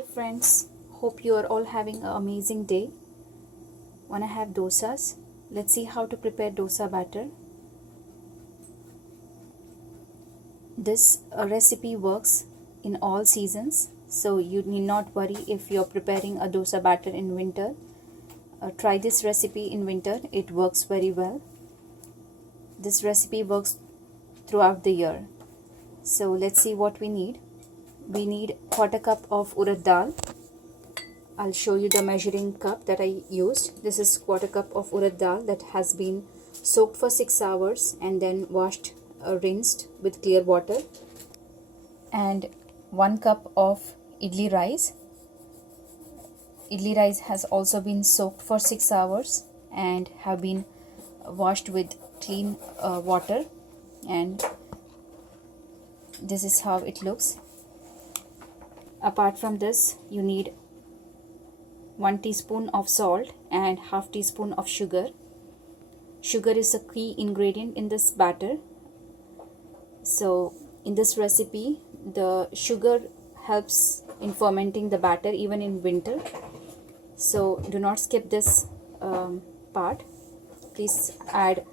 Hey friends, hope you are all having an amazing day. Wanna have dosas? Let's see how to prepare dosa batter. This recipe works in all seasons, so you need not worry if you're preparing a dosa batter in winter. Try this recipe in winter, it works very well. This recipe works throughout the year. So let's see what we need. We need quarter cup of urad dal. I'll show you the measuring cup that I used. This is quarter cup of urad dal that has been soaked for 6 hours and then washed, rinsed with clear water. And 1 cup of idli rice. Idli rice has also been soaked for 6 hours and have been washed with clean water, and this is how it looks. Apart from this, you need 1 teaspoon of salt and half teaspoon of sugar. Sugar is a key ingredient in this batter. So in this recipe, the sugar helps in fermenting the batter even in winter. So do not skip this part. Please add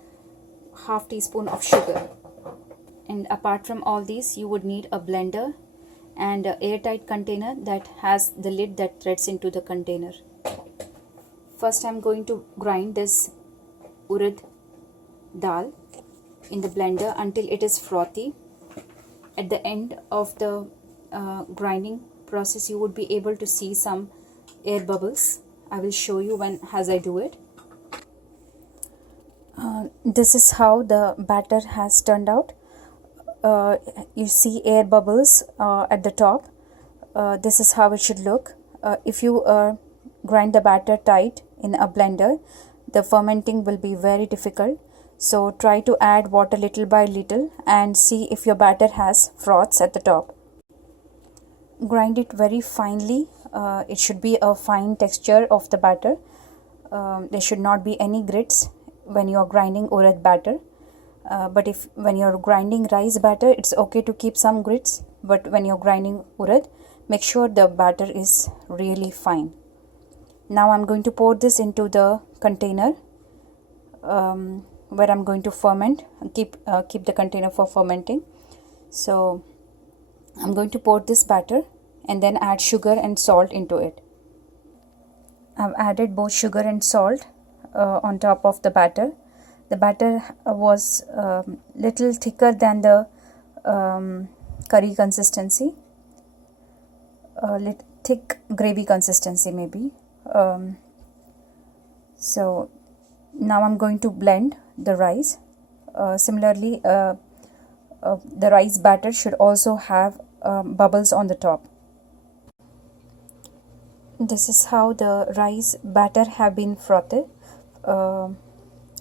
half teaspoon of sugar. And apart from all these, you would need a blender and an airtight container that has the lid that threads into the container. First, I'm going to grind this urad dal in the blender until it is frothy. At the end of the grinding process, you would be able to see some air bubbles. I will show you as I do it. This is how the batter has turned out. You see air bubbles at the top. This is how it should look. If you grind the batter tight in a blender, the fermenting will be very difficult. So try to add water little by little and see if your batter has froths at the top. Grind it very finely. It should be a fine texture of the batter. There should not be any grits when you are grinding urad batter. But when you're grinding rice batter, it's okay to keep some grits. But when you're grinding urad, make sure the batter is really fine. Now I'm going to pour this into the container where I'm going to ferment. Keep the container for fermenting. So I'm going to pour this batter and then add sugar and salt into it. I've added both sugar and salt on top of the batter. The batter was little thicker than the curry consistency, thick gravy consistency maybe. So now I'm going to blend the rice. Similarly, the rice batter should also have bubbles on the top. This is how the rice batter have been frothed.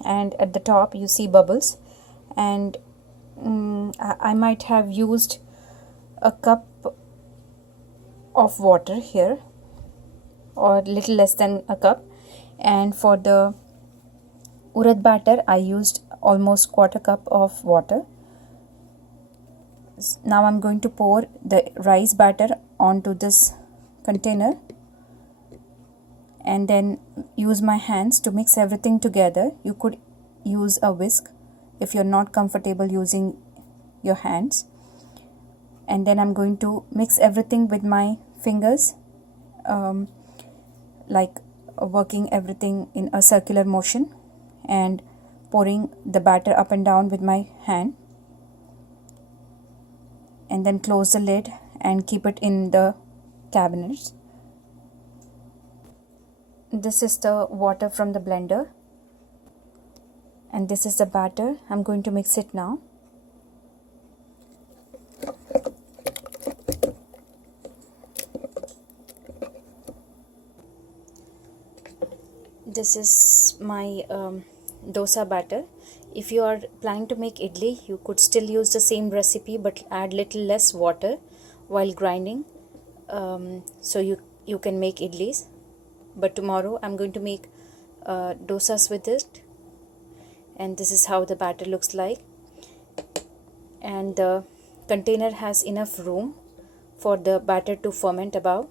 And at the top you see bubbles, and I might have used a cup of water here, or little less than a cup, and for the urad batter I used almost quarter cup of water. Now I'm going to pour the rice batter onto this container and then use my hands to mix everything together. You could use a whisk if you're not comfortable using your hands. And then I'm going to mix everything with my fingers, like working everything in a circular motion and pouring the batter up and down with my hand. And then close the lid and keep it in the cabinets. This is the water from the blender and this is the batter. I'm going to mix it now. This is my dosa batter. If you are planning to make idli, you could still use the same recipe but add little less water while grinding, so you can make idlis. But tomorrow I'm going to make dosas with it, and this is how the batter looks like. And the container has enough room for the batter to ferment above.